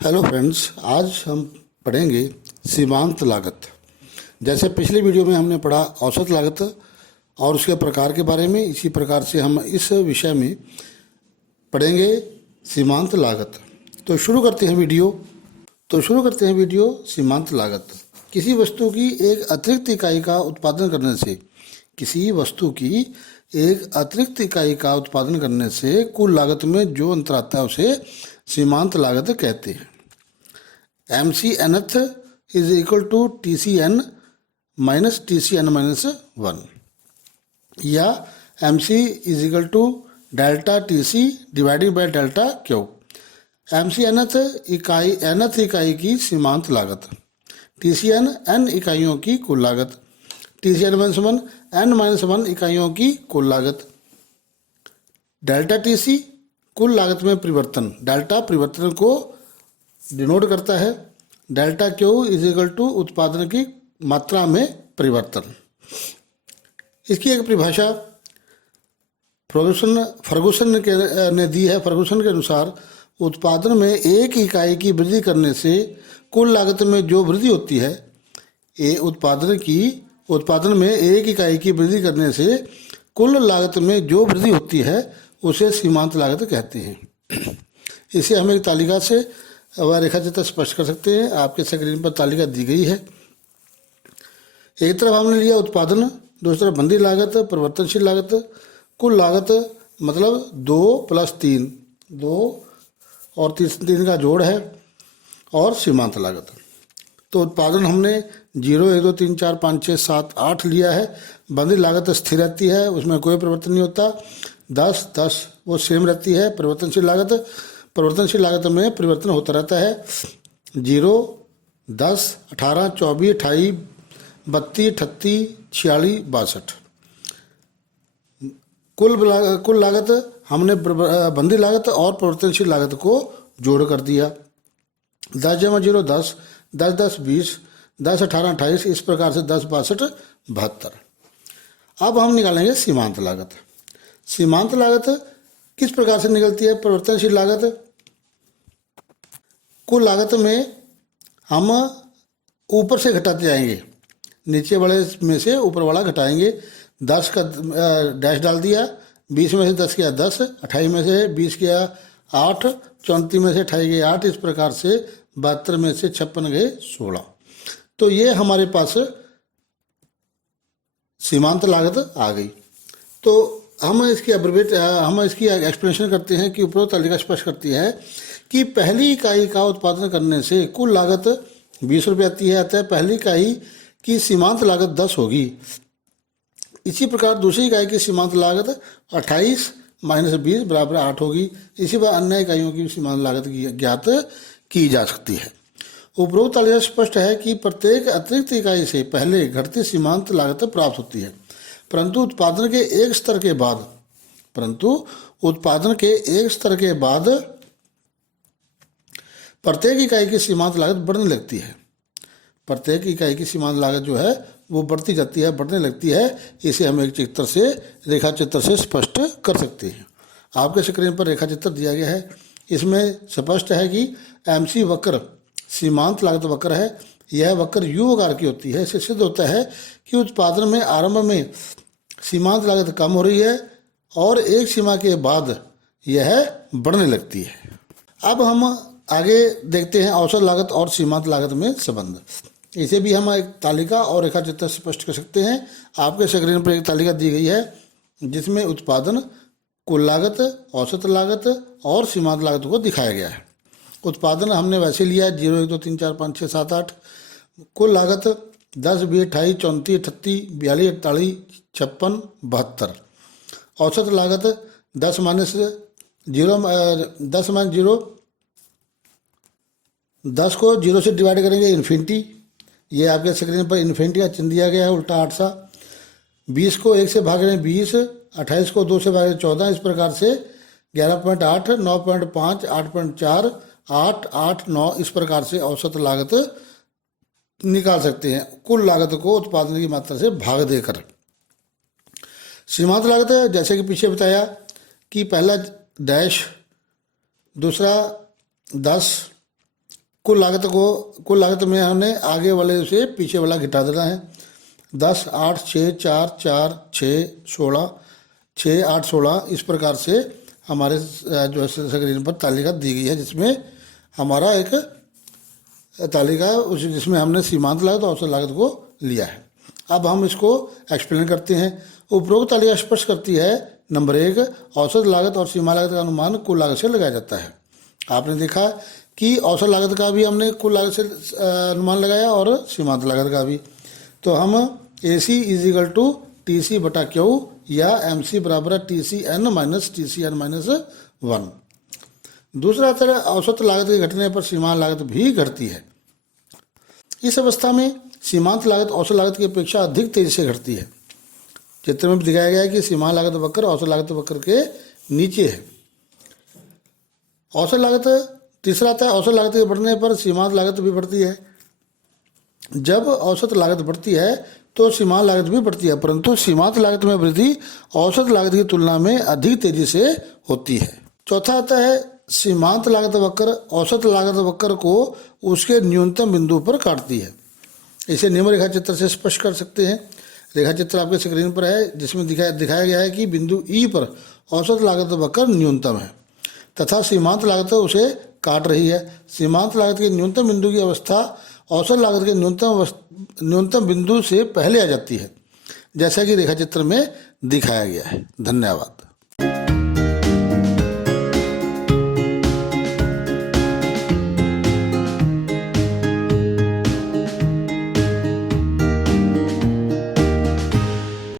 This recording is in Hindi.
हेलो फ्रेंड्स, आज हम पढ़ेंगे सीमांत लागत। जैसे पिछले वीडियो में हमने पढ़ा औसत लागत और उसके प्रकार के बारे में, इसी प्रकार से हम इस विषय में पढ़ेंगे सीमांत लागत। तो शुरू करते हैं वीडियो। सीमांत लागत किसी वस्तु की एक अतिरिक्त इकाई का उत्पादन करने से कुल लागत में जो अंतर आता है उसे सीमांत लागत कहते हैं। M C N th is equal to T C N minus one, या M C is equal to delta T C divided by delta Q. M C nth इकाई की सीमांत लागत, टी सी एन इकाइयों की कुल लागत, T C N minus one इकाइयों की कुल लागत। डेल्टा टी सी कुल लागत में परिवर्तन, डेल्टा परिवर्तन को डिनोट करता है। Delta Q is equal to उत्पादन की मात्रा में परिवर्तन। इसकी एक परिभाषा फर्गुसन ने दी है। फर्गुसन के अनुसार उत्पादन में एक इकाई की वृद्धि करने से कुल लागत में जो वृद्धि होती है, उत्पादन में एक इकाई की वृद्धि करने से कुल लागत में जो वृद्धि होती है उसे सीमांत लागत कहते हैं। इसे हम एक तालिका से व रेखाचित्र स्पष्ट कर सकते हैं। आपके स्क्रीन पर तालिका दी गई है। एक तरफ हमने लिया उत्पादन, दूसरी तरफ बंदी लागत, परिवर्तनशील लागत, कुल लागत मतलब 2 + 3, 2 और 3 का जोड़ है, और सीमांत लागत। तो उत्पादन हमने 0, 1, 2, 3, 4, 5, 6, 7, 8 लिया है। बंदी लागत स्थिर रहती है, उसमें कोई परिवर्तन नहीं होता। 10 वो सेम रहती है। परिवर्तनशील लागत में परिवर्तन होता रहता है। 0, 10, 18, 24, 28, 32, 38, 46, 62। कुल लागत हमने बंदी लागत और परिवर्तनशील लागत को जोड़ कर दिया। 10 जमा 0 10, 10 10 20, 10 18 28, इस प्रकार से 10 62 72। अब हम निकालेंगे सीमांत लागत। सीमांत लागत किस प्रकार से निकलती है? परिवर्तनशील लागत, कुल लागत में हम ऊपर से घटाते जाएंगे, नीचे वाले में से ऊपर वाला घटाएंगे। 10 का डैश डाल दिया, 20 में से 10 किया 10, 28 में से 20 किया 8, 34 में से 28 गए 8, इस प्रकार से 72 में से 56 गए 16। तो ये हमारे पास सीमांत लागत आ गई। तो हम इसकी एक्सप्लेनेशन करते हैं कि उपरोक्त तालिका स्पष्ट करती है कि पहली इकाई का उत्पादन करने से कुल लागत 20 रुपये आती है, अतः पहली इकाई की सीमांत लागत 10 होगी। इसी प्रकार दूसरी इकाई की सीमांत लागत 28 माइनस 20 बराबर 8 होगी। इसी प्रकार अन्य इकाइयों की सीमांत लागत ज्ञात की जा सकती है। उपरोक्त तालिका स्पष्ट है कि प्रत्येक अतिरिक्त इकाई से पहले घटती सीमांत लागत प्राप्त होती है, परंतु उत्पादन के एक स्तर के बाद प्रत्येक इकाई की सीमांत लागत बढ़ने लगती है। प्रत्येक इकाई की सीमांत लागत जो है वो बढ़ती जाती है, बढ़ने लगती है। इसे हम एक रेखाचित्र से स्पष्ट कर सकते हैं। आपके स्क्रीन पर रेखाचित्र दिया गया है। इसमें स्पष्ट है कि एमसी वक्र सीमांत लागत वक्र है। यह वक्र यू आकार की होती है। इससे सिद्ध होता है कि उत्पादन में आरंभ में सीमांत लागत कम हो रही है और एक सीमा के बाद यह बढ़ने लगती है। अब हम आगे देखते हैं औसत लागत और सीमांत लागत में संबंध। इसे भी हम एक तालिका और रेखाचित्र स्पष्ट कर सकते हैं। आपके स्क्रीन पर एक तालिका दी गई है जिसमें उत्पादन, कुल लागत, औसत लागत और सीमांत लागत को दिखाया गया है। उत्पादन हमने वैसे लिया 0, 1, 2, 3, 4, 5, 6, 7, 8। कुल लागत 10, 20, 28, 34, 38, 42, 48, 56, 72। औसत लागत 10 माइनस 0, 10 को 0 से डिवाइड करेंगे इन्फिनिटी। ये आपके स्क्रीन पर इन्फिनिटी का चिन्ह दिया गया है उल्टा 8 सा। 20 को 1 से भाग रहे हैं 20, 28 को 2 से भाग रहे हैं 14, इस प्रकार से 11.8, 9.5, 8.4, 8, 8, 9, इस प्रकार से औसत लागत निकाल सकते हैं, कुल लागत को उत्पादन की मात्रा से भाग देकर। सीमांत लागत जैसे कि पीछे बताया कि पहला डैश, दूसरा 10 कुल लागत में हमने आगे वाले से पीछे वाला घटा देना है। 10, 8, 6, 4, 4, 6, 16, 6, 8, 16 इस प्रकार से हमारे जो है स्क्रीन पर तालिका दी गई है, जिसमें हमारा एक तालिका उस जिसमें हमने सीमांत लागत और औसत लागत को लिया है। अब हम इसको एक्सप्लेन करते हैं। उपरोक्त तालिका स्पष्ट करती है नंबर 1, औसत लागत और सीमा लागत का अनुमान कुल लागत से लगाया जाता है। आपने देखा कि औसत लागत का भी हमने कुल लागत से अनुमान लगाया और सीमांत लागत का भी। तो हम AC = TC/Q या MC = TCN - TCN - 1। दूसरा तरह औसत लागत के घटने पर सीमांत लागत भी घटती है। इस अवस्था में सीमांत लागत औसत लागत की अपेक्षा अधिक तेजी से घटती है। चित्र में दिखाया गया है कि सीमांत लागत वक्र औसत लागत वक्र के नीचे है। औसत लागत तीसरा आता है, औसत लागत के बढ़ने पर सीमांत लागत भी बढ़ती है। जब औसत लागत बढ़ती है तो सीमांत लागत भी बढ़ती है, परंतु सीमांत लागत में वृद्धि औसत लागत की तुलना में अधिक तेजी से होती है। चौथा आता है, सीमांत लागत वक्र औसत लागत वक्र को उसके न्यूनतम बिंदु पर काटती है। इसे निम्न रेखा चित्र से स्पष्ट कर सकते हैं। रेखा चित्र आपके स्क्रीन पर है, जिसमें दिखाया गया है कि बिंदु E पर औसत लागत वक्र न्यूनतम है तथा सीमांत लागत उसे काट रही है। सीमांत लागत के न्यूनतम बिंदु की अवस्था औसत लागत के न्यूनतम बिंदु से पहले आ जाती है, जैसा कि रेखा चित्र में दिखाया गया है। धन्यवाद।